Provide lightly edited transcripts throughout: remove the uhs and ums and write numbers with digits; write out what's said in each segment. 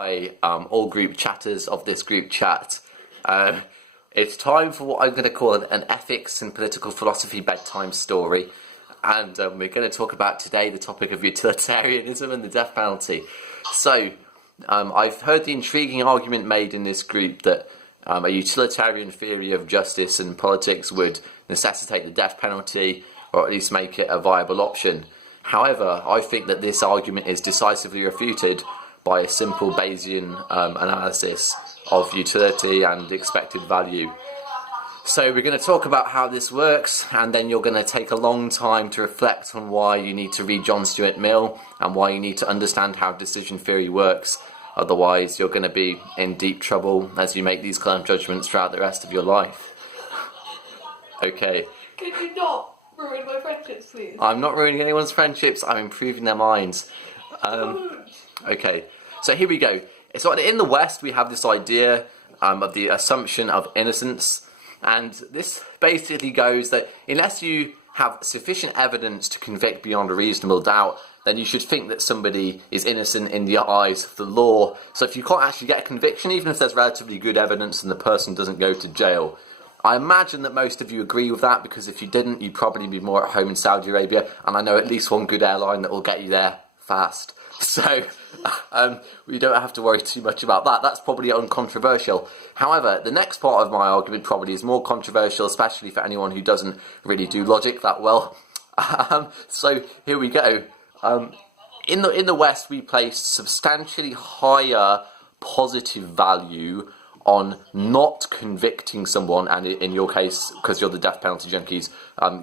Hi, all group chatters of this group chat. It's time for what I'm going to call an ethics and political philosophy bedtime story. And we're going to talk about today the topic of utilitarianism and the death penalty. So, I've heard the intriguing argument made in this group that a utilitarian theory of justice and politics would necessitate the death penalty, or at least make it a viable option. However, I think that this argument is decisively refuted by a simple Bayesian analysis of utility and expected value. So we're going to talk about how this works, and then you're going to take a long time to reflect on why you need to read John Stuart Mill and why you need to understand how decision theory works. Otherwise, you're going to be in deep trouble as you make these kind of judgments throughout the rest of your life. Okay. Can you not ruin my friendships, please? I'm not ruining anyone's friendships, I'm improving their minds. Okay, so here we go. So in the West, we have this idea of the assumption of innocence. And this basically goes that unless you have sufficient evidence to convict beyond a reasonable doubt, then you should think that somebody is innocent in the eyes of the law. So if you can't actually get a conviction, even if there's relatively good evidence and the person doesn't go to jail, I imagine that most of you agree with that, because if you didn't, you'd probably be more at home in Saudi Arabia, and I know at least one good airline that will get you there fast. So we don't have to worry too much about that. That's probably uncontroversial. However, the next part of my argument probably is more controversial, especially for anyone who doesn't really do logic that well. So here we go. In the West, we place substantially higher positive value on not convicting someone, and in your case, because you're the death penalty junkies,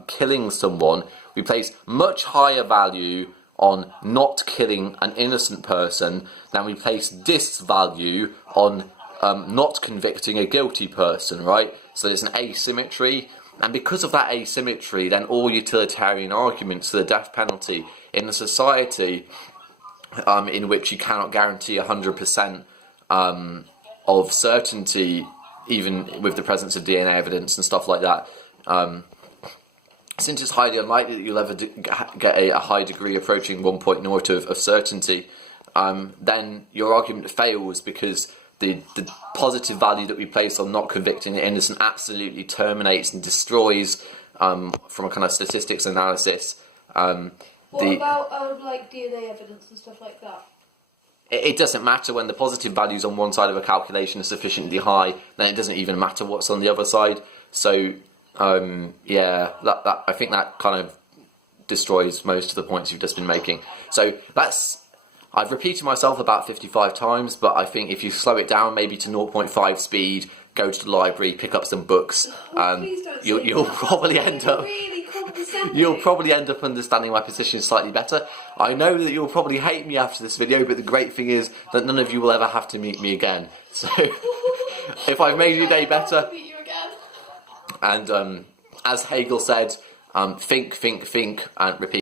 killing someone. We place much higher value on not killing an innocent person than we place this value on not convicting a guilty person, right? So there's an asymmetry, and because of that asymmetry, then all utilitarian arguments for the death penalty in a society in which you cannot guarantee 100% of certainty, even with the presence of DNA evidence and stuff like that, since it's highly unlikely that you'll ever get a high degree approaching 1.0 of certainty, then your argument fails, because the positive value that we place on not convicting an innocent absolutely terminates and destroys, from a kind of statistics analysis. What about like DNA evidence and stuff like that? It doesn't matter when the positive values on one side of a calculation are sufficiently high, then it doesn't even matter what's on the other side. So yeah, that I think that kind of destroys most of the points you've just been making. So I've repeated myself about 55 times, but I think if you slow it down maybe to 0.5 speed, go to the library, pick up some books, you'll probably end up understanding my position slightly better. I know that you'll probably hate me after this video, but the great thing is that none of you will ever have to meet me again. So if I've made your day better. And as Hegel said, think, and repeat.